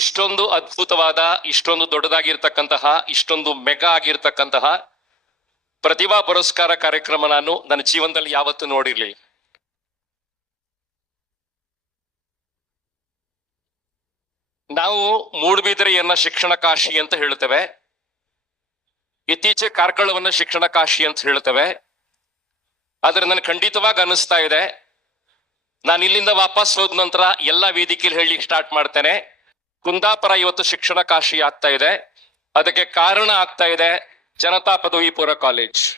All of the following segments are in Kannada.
ಇಷ್ಟೊಂದು ಅದ್ಭುತವಾದ, ಇಷ್ಟೊಂದು ದೊಡ್ಡದಾಗಿರ್ತಕ್ಕಂತಹ, ಇಷ್ಟೊಂದು ಮೆಗಾ ಆಗಿರ್ತಕ್ಕಂತಹ ಪ್ರತಿಭಾ ಪುರಸ್ಕಾರ ಕಾರ್ಯಕ್ರಮ ನಾನು ನನ್ನ ಜೀವನದಲ್ಲಿ ಯಾವತ್ತೂ ನೋಡಿರ್ಲಿ ನಾವು ಮೂಡುಬಿದಿರೆಯನ್ನ ಶಿಕ್ಷಣ ಕಾಶಿ ಅಂತ ಹೇಳ್ತೇವೆ ಇತ್ತೀಚೆಗೆ ಕಾರ್ಕಳವನ್ನ ಶಿಕ್ಷಣ ಕಾಶಿ ಅಂತ ಹೇಳ್ತೇವೆ ಆದ್ರೆ ನನಗೆ ಖಂಡಿತವಾಗಿ ಅನಿಸ್ತಾ ಇದೆ. ನಾನು ಇಲ್ಲಿಂದ ವಾಪಸ್ ಹೋದ ನಂತರ ಎಲ್ಲ ವೇದಿಕೆಯಲ್ಲಿ ಹೇಳಿ ಸ್ಟಾರ್ಟ್ ಮಾಡ್ತೇನೆ. ಕುಂದಾಪುರ ಇವತ್ತು ಶಿಕ್ಷಣ ಕಾಶಿ ಆಗ್ತಾ ಇದೆ. ಅದಕ್ಕೆ ಕಾರಣ ಆಗ್ತಾ ಇದೆ ಜನತಾ ಪದವಿ ಕಾಲೇಜ್.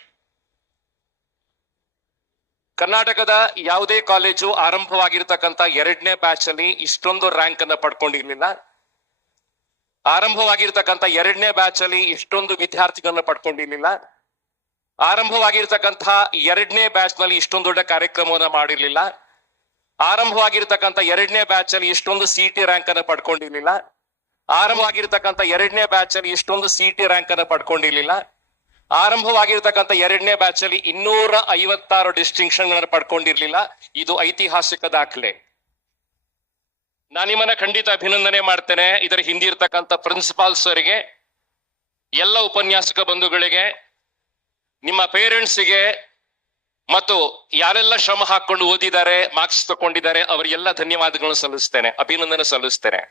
ಕರ್ನಾಟಕದ ಯಾವುದೇ ಕಾಲೇಜು ಆರಂಭವಾಗಿರ್ತಕ್ಕಂಥ ಎರಡನೇ ಬ್ಯಾಚ್ ಅಲ್ಲಿ ಇಷ್ಟೊಂದು ರ್ಯಾಂಕ್ ಅನ್ನ ಪಡ್ಕೊಂಡಿರ್ಲಿಲ್ಲ. ಆರಂಭವಾಗಿರ್ತಕ್ಕಂಥ ಎರಡನೇ ಬ್ಯಾಚ್ ಅಲ್ಲಿ ಇಷ್ಟೊಂದು ವಿದ್ಯಾರ್ಥಿಗಳನ್ನ ಪಡ್ಕೊಂಡಿರ್ಲಿಲ್ಲ. ಆರಂಭವಾಗಿರ್ತಕ್ಕಂತಹ ಎರಡನೇ ಬ್ಯಾಚ್ನಲ್ಲಿ ಇಷ್ಟೊಂದು ದೊಡ್ಡ ಕಾರ್ಯಕ್ರಮವನ್ನ ಮಾಡಿರ್ಲಿಲ್ಲ. ಆರಂಭವಾಗಿರ್ತಕ್ಕಂಥ ಎರಡನೇ ಬ್ಯಾಚ್ ಅಲ್ಲಿ ಇಷ್ಟೊಂದು ಸಿ ಟಿ ರ್ಯಾಂಕ್ ಅನ್ನು ಪಡ್ಕೊಂಡಿರ್ಲಿಲ್ಲ. ಆರಂಭವಾಗಿರ್ತಕ್ಕಂಥ ಎರಡನೇ ಬ್ಯಾಚ್ ಅಲ್ಲಿ ಇಷ್ಟೊಂದು ಸಿ ಟಿ ರ್ಯಾಂಕ್ ಅನ್ನು ಪಡ್ಕೊಂಡಿರ್ಲಿಲ್ಲ. ಆರಂಭವಾಗಿರ್ತಕ್ಕಂಥ ಎರಡನೇ ಬ್ಯಾಚ್ ಅಲ್ಲಿ ಇನ್ನೂರ ಐವತ್ತಾರು ಡಿಸ್ಟಿಂಕ್ಷನ್ ಪಡ್ಕೊಂಡಿರ್ಲಿಲ್ಲ. ಇದು ಐತಿಹಾಸಿಕ ದಾಖಲೆ. ನಾನು ನಿಮ್ಮನ್ನ ಖಂಡಿತ ಅಭಿನಂದನೆ ಮಾಡ್ತೇನೆ. ಇದರ ಹಿಂದಿರ್ತಕ್ಕಂಥ ಪ್ರಿನ್ಸಿಪಾಲ್ ಸರ್ಗೆ ಎಲ್ಲ ಉಪನ್ಯಾಸಕ ಬಂಧುಗಳಿಗೆ, ನಿಮ್ಮ ಪೇರೆಂಟ್ಸಿಗೆ ಮತ್ತು ಯಾರೆಲ್ಲ ಶ್ರಮ ಹಾಕೊಂಡು ಓದಿದ್ದಾರೆ ಮಾರ್ಕ್ಸ್ ತಗೊಂಡಿದ್ದಾರೆ ಅವರಿಗೆಲ್ಲ ಧನ್ಯವಾದಗಳನ್ನು ಸಲ್ಲಿಸ್ತೇನೆ ಅಭಿನಂದನೆ ಸಲ್ಲಿಸ್ತೇನೆ.